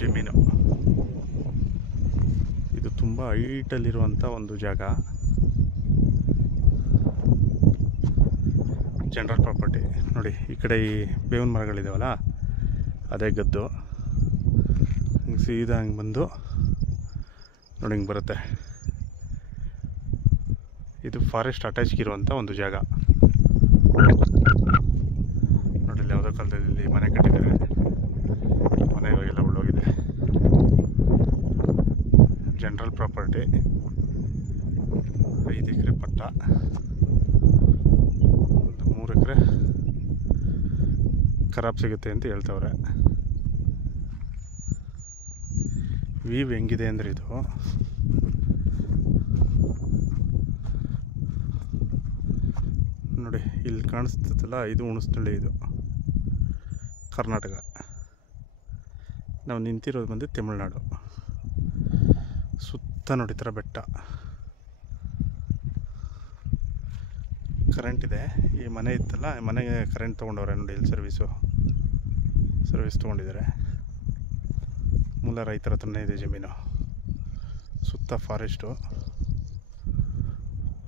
ಜಮೀನು. ಇದು ತುಂಬ ಹೈಟಲ್ಲಿರುವಂಥ ಒಂದು ಜಾಗ. General property. ನೋಡಿ ಈ ಕಡೆ ಈ ಬೇವಿನ ಮರಗಳಿದಾವಲ್ಲ, ಅದೇ ಗದ್ದು. ಹಿಂಗೆ ಸೀದಾ ಹಂಗೆ ಬಂದು ನೋಡಿ ಹಿಂಗೆ ಬರುತ್ತೆ. ಇದು ಫಾರೆಸ್ಟ್ ಅಟ್ಯಾಚ್ಗಿರುವಂಥ ಒಂದು ಜಾಗ. ನೋಡಿ ಇಲ್ಲಿ ಯಾವುದೋ ಕಾಲದಲ್ಲಿ ಮನೆ ಕಟ್ಟಿದ್ದಾರೆ. ಮನೆ ಇವಾಗೆಲ್ಲ ಉಳ್ಳೋಗಿದೆ. General property. 5 ಎಕರೆ ಪಟ್ಟ, ಒಂದು 3 ಎಕರೆ ಖರಾಬ್ ಸಿಗುತ್ತೆ ಅಂತ ಹೇಳ್ತವ್ರೆ. ವ್ಯೂ ಹೆಂಗಿದೆ ಅಂದರೆ ಇದು ನೋಡಿ, ಇಲ್ಲಿ ಕಾಣಿಸ್ತದಲ್ಲ, ಇದು ಹುಣಸನಹಳ್ಳಿ, ಇದು ಕರ್ನಾಟಕ. ನಾವು ನಿಂತಿರೋದು ಬಂದು ತಮಿಳ್ನಾಡು. ಸುತ್ತ ನೋಡಿ ಥರ ಬೆಟ್ಟ. ಕರೆಂಟ್ ಇದೆ. ಈ ಮನೆ ಇತ್ತಲ್ಲ, ಈ ಮನೆಗೆ ಕರೆಂಟ್ ತೊಗೊಂಡವ್ರೆ ನೋಡಿ. ಇಲ್ಲಿ ಸರ್ವಿಸ್ ತೊಗೊಂಡಿದ್ದಾರೆ. ಮೂಲ ರೈತರ ಹತ್ರನೇ ಇದೆ ಜಮೀನು. ಸುತ್ತ ಫಾರೆಸ್ಟು.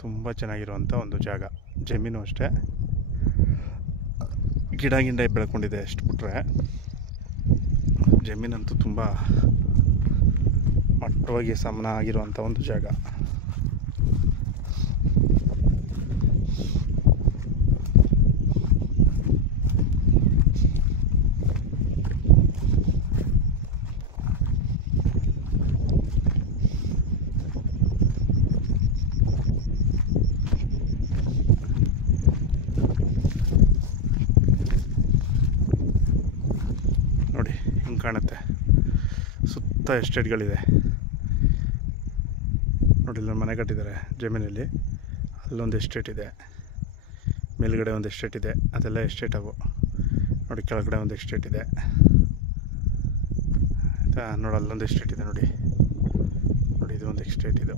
ತುಂಬ ಚೆನ್ನಾಗಿರುವಂಥ ಒಂದು ಜಾಗ. ಜಮೀನು ಅಷ್ಟೇ, ಗಿಡ ಬೆಳ್ಕೊಂಡಿದೆ ಅಷ್ಟು ಬಿಟ್ಟರೆ. ಜಮೀನಂತೂ ತುಂಬ ಮಟ್ಟವಾಗಿ ಸಮನ ಆಗಿರುವಂಥ ಒಂದು ಜಾಗ. ನೋಡಿ ಹಿಂಗೆ ಕಾಣುತ್ತೆ. ಸುತ್ತ ಎಸ್ಟೇಟ್ಗಳಿದೆ ನೋಡಿ. ಇಲ್ಲಿ ಮನೆ ಕಟ್ಟಿದ್ದಾರೆ ಜಮೀನಲ್ಲಿ. ಅಲ್ಲೊಂದು ಎಸ್ಟೇಟ್ ಇದೆ, ಮೇಲ್ಗಡೆ ಒಂದು ಎಸ್ಟೇಟ್ ಇದೆ. ಅದೆಲ್ಲ ಎಸ್ಟೇಟ್ ಅವು. ನೋಡಿ ಕೆಳಗಡೆ ಒಂದು ಎಸ್ಟೇಟ್ ಇದೆ ಆಯಿತಾ. ನೋಡಿ ಅಲ್ಲೊಂದು ಎಸ್ಟೇಟ್ ಇದೆ. ನೋಡಿ ಇದು ಒಂದು ಎಸ್ಟೇಟ್. ಇದು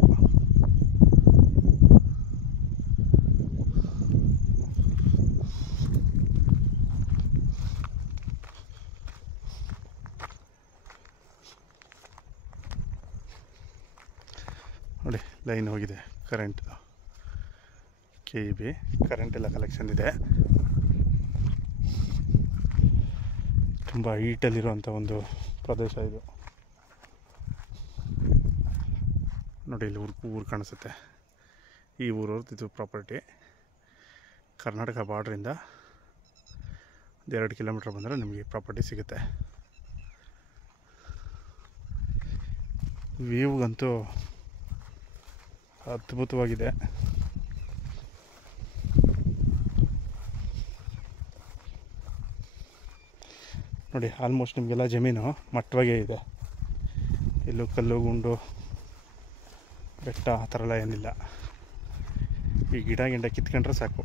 ನೋಡಿ ಲೈನ್ ಹೋಗಿದೆ ಕರೆಂಟ್ದು. KEB ಕರೆಂಟ್ ಎಲ್ಲ ಕಲೆಕ್ಷನ್ ಇದೆ. ತುಂಬ ಹೈಟಲ್ಲಿರುವಂಥ ಒಂದು ಪ್ರದೇಶ ಇದು. ನೋಡಿ ಇಲ್ಲಿ ಊರು ಕಾಣಿಸುತ್ತೆ. ಈ ಊರವ್ರದ್ದು ಇದು ಪ್ರಾಪರ್ಟಿ. ಕರ್ನಾಟಕ ಬಾರ್ಡ್ರಿಂದ 2 ಕಿಲೋಮೀಟ್ರ್ ಬಂದರೆ ನಿಮಗೆ ಪ್ರಾಪರ್ಟಿ ಸಿಗುತ್ತೆ. ವ್ಯೂಗಂತೂ ಅದ್ಭುತವಾಗಿದೆ. ನೋಡಿ ಆಲ್ಮೋಸ್ಟ್ ನಿಮಗೆಲ್ಲ ಜಮೀನು ಮಟ್ಟವಾಗೇ ಇದೆ. ಎಲ್ಲೂ ಕಲ್ಲು ಗುಂಡು ಬೆಟ್ಟ ಆ ಥರ ಎಲ್ಲ ಏನಿಲ್ಲ. ಈ ಗಿಡ ಕಿತ್ಕೊಂಡ್ರೆ ಸಾಕು,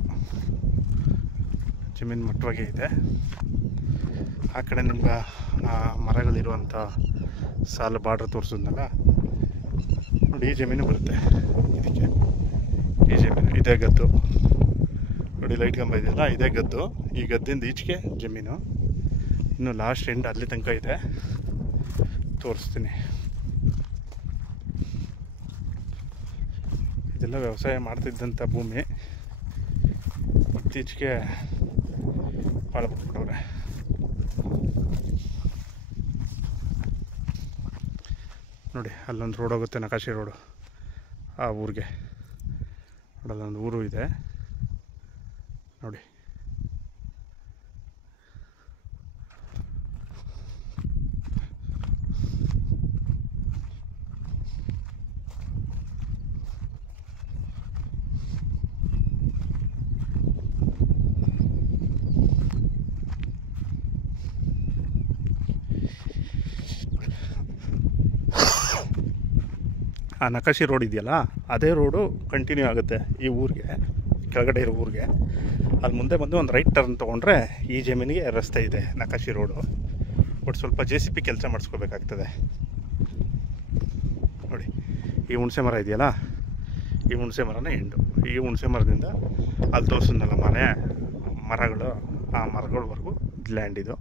ಜಮೀನು ಮಟ್ಟವಾಗೇ ಇದೆ. ಆ ಕಡೆ ನಿಮ್ಗೆ ಮರಗಳಿರುವಂಥ ಸಾಲು ಬಾರ್ಡ್ರ್ ತೋರಿಸಿದ್ನಲ್ಲ, ನೋಡಿ ಈ ಜಮೀನು ಬರುತ್ತೆ ಇದಕ್ಕೆ. ಈ ಜಮೀನು ಇದೇ ಗದ್ದು. ನೋಡಿ ಲೈಟ್ ಕಂಬ ಇದೆಯಲ್ಲ, ಇದೇ ಗದ್ದು. ಈ ಗದ್ದಿಂದ ಈಚೆಗೆ ಜಮೀನು. ಇನ್ನು ಲಾಸ್ಟ್ ಎಂಡ್ ಅಲ್ಲಿ ತನಕ ಇದೆ, ತೋರಿಸ್ತೀನಿ. ಇದೆಲ್ಲ ವ್ಯವಸಾಯ ಮಾಡ್ತಿದ್ದಂಥ ಭೂಮಿ. ಇತ್ತೀಚೆಗೆ ಭಾಳ ಬಿಟ್ಬಿಟ್ಟವ್ರೆ. ನೋಡಿ ಅಲ್ಲೊಂದು ರೋಡ್ ಹೋಗುತ್ತೆ, ನಕಾಶಿ ರೋಡು. ಆ ಊರಿಗೆ ನೋಡಲ್ಲೊಂದು ಊರು ಇದೆ ನೋಡಿ. ಆ ನಕಾಶಿ ರೋಡ್ ಇದೆಯಲ್ಲ, ಅದೇ ರೋಡು ಕಂಟಿನ್ಯೂ ಆಗುತ್ತೆ ಈ ಊರಿಗೆ, ಕೆಳಗಡೆ ಇರೋ ಊರಿಗೆ. ಅಲ್ಲಿ ಮುಂದೆ ಬಂದು ಒಂದು ರೈಟ್ ಟರ್ನ್ ತೊಗೊಂಡ್ರೆ ಈ ಜಮೀನಿಗೆ ರಸ್ತೆ ಇದೆ, ನಕಾಶಿ ರೋಡು. ಬಟ್ ಸ್ವಲ್ಪ JCB ಕೆಲಸ ಮಾಡಿಸ್ಕೋಬೇಕಾಗ್ತದೆ. ನೋಡಿ ಈ ಹುಣಸೆ ಮರ ಇದೆಯಲ್ಲ, ಈ ಹುಣಸೆ ಮರನೇ ಎಂಡು. ಈ ಹುಣಸೆ ಮರದಿಂದ ಅಲ್ಲಿ ತೋರಿಸಿದ್ನಲ್ಲ ಮರಗಳು, ಆ ಮರಗಳವರೆಗೂ ಲ್ಯಾಂಡ್ ಇದು.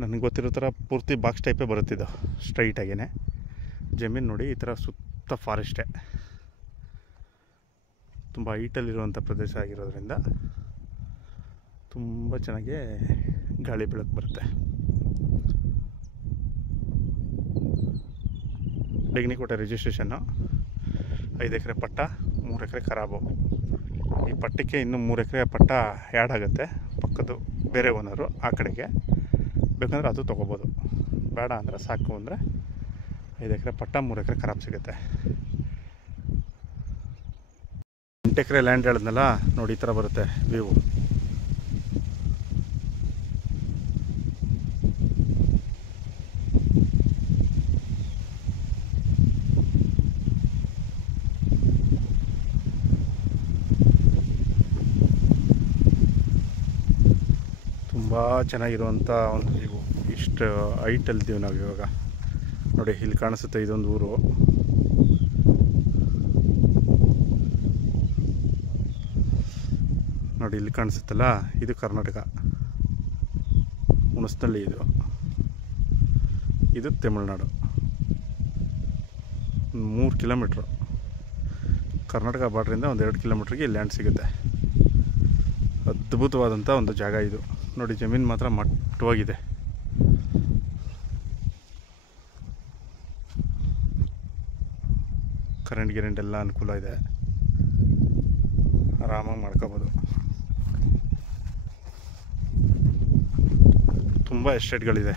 ನನಗೆ ಗೊತ್ತಿರೋ ಥರ ಪೂರ್ತಿ ಬಾಕ್ಸ್ ಟೈಪೇ ಬರುತ್ತಿದ್ದು ಸ್ಟ್ರೈಟಾಗೇ. ಜಮೀನು ನೋಡಿ ಈ ಥರ ಸುತ್ತ ಫಾರೆಸ್ಟೇ, ತುಂಬ ಹೈಟಲ್ಲಿರುವಂಥ ಪ್ರದೇಶ ಆಗಿರೋದ್ರಿಂದ ತುಂಬ ಚೆನ್ನಾಗಿ ಗಾಳಿ ಬೆಳಕು ಬರುತ್ತೆ. ಡೆಗ್ನಿಕೋಟೆ ರಿಜಿಸ್ಟ್ರೇಷನ್ನು 5 ಎಕರೆ ಪಟ್ಟ, 3 ಎಕರೆ ಖರಾಬು. ಈ ಪಟ್ಟಕ್ಕೆ ಇನ್ನೂ 3 ಎಕರೆ ಪಟ್ಟ ಆ್ಯಡ್ ಆಗುತ್ತೆ, ಪಕ್ಕದ್ದು ಬೇರೆ ಓನರು ಆ ಕಡೆಗೆ. ಬೇಕಂದ್ರೆ ಅದು ತೊಗೋಬೋದು, ಬೇಡ ಅಂದರೆ ಸಾಕು ಅಂದರೆ 5 ಎಕರೆ ಪಟ್ಟ 3 ಎಕರೆ ಖರಾಬ್ ಸಿಗುತ್ತೆ. 8 ಎಕರೆ ಲ್ಯಾಂಡ್ ಹೇಳಿದ್ನಲ್ಲ ನೋಡಿ, ಈ ಥರ ಬರುತ್ತೆ ವ್ಯೂ. ತುಂಬ ಚೆನ್ನಾಗಿರುವಂಥ ಒಂದು ವ್ಯೂ. ಇಷ್ಟು ಹೈಟಲ್ಲಿದ್ದೀವಿ ನಾವು ಇವಾಗ. ನೋಡಿ ಇಲ್ಲಿ ಕಾಣಿಸುತ್ತೆ, ಇದೊಂದು ಊರು. ನೋಡಿ ಇಲ್ಲಿ ಕಾಣಿಸುತ್ತಲ್ಲ, ಇದು ಕರ್ನಾಟಕ, ಹುಣಸನಹಳ್ಳಿ. ಇದು ತಮಿಳ್ನಾಡು. 3 ಕಿಲೋಮೀಟ್ರು ಕರ್ನಾಟಕ ಬಾರ್ಡ್ರಿಂದ ಒಂದು 2 ಕಿಲೋಮೀಟ್ರಿಗೆ ಲ್ಯಾಂಡ್ ಸಿಗುತ್ತೆ. ಅದ್ಭುತವಾದಂಥ ಒಂದು ಜಾಗ ಇದು. ನೋಡಿ ಜಮೀನು ಮಾತ್ರ ಮಟ್ಟವಾಗಿದೆ. ಕರೆಂಟ್ ಎಲ್ಲ ಅನುಕೂಲ ಇದೆ, ಆರಾಮಾಗಿ ಮಾಡ್ಕೋಬೋದು. ತುಂಬ ಎಸ್ಟೇಟ್ಗಳಿದೆ.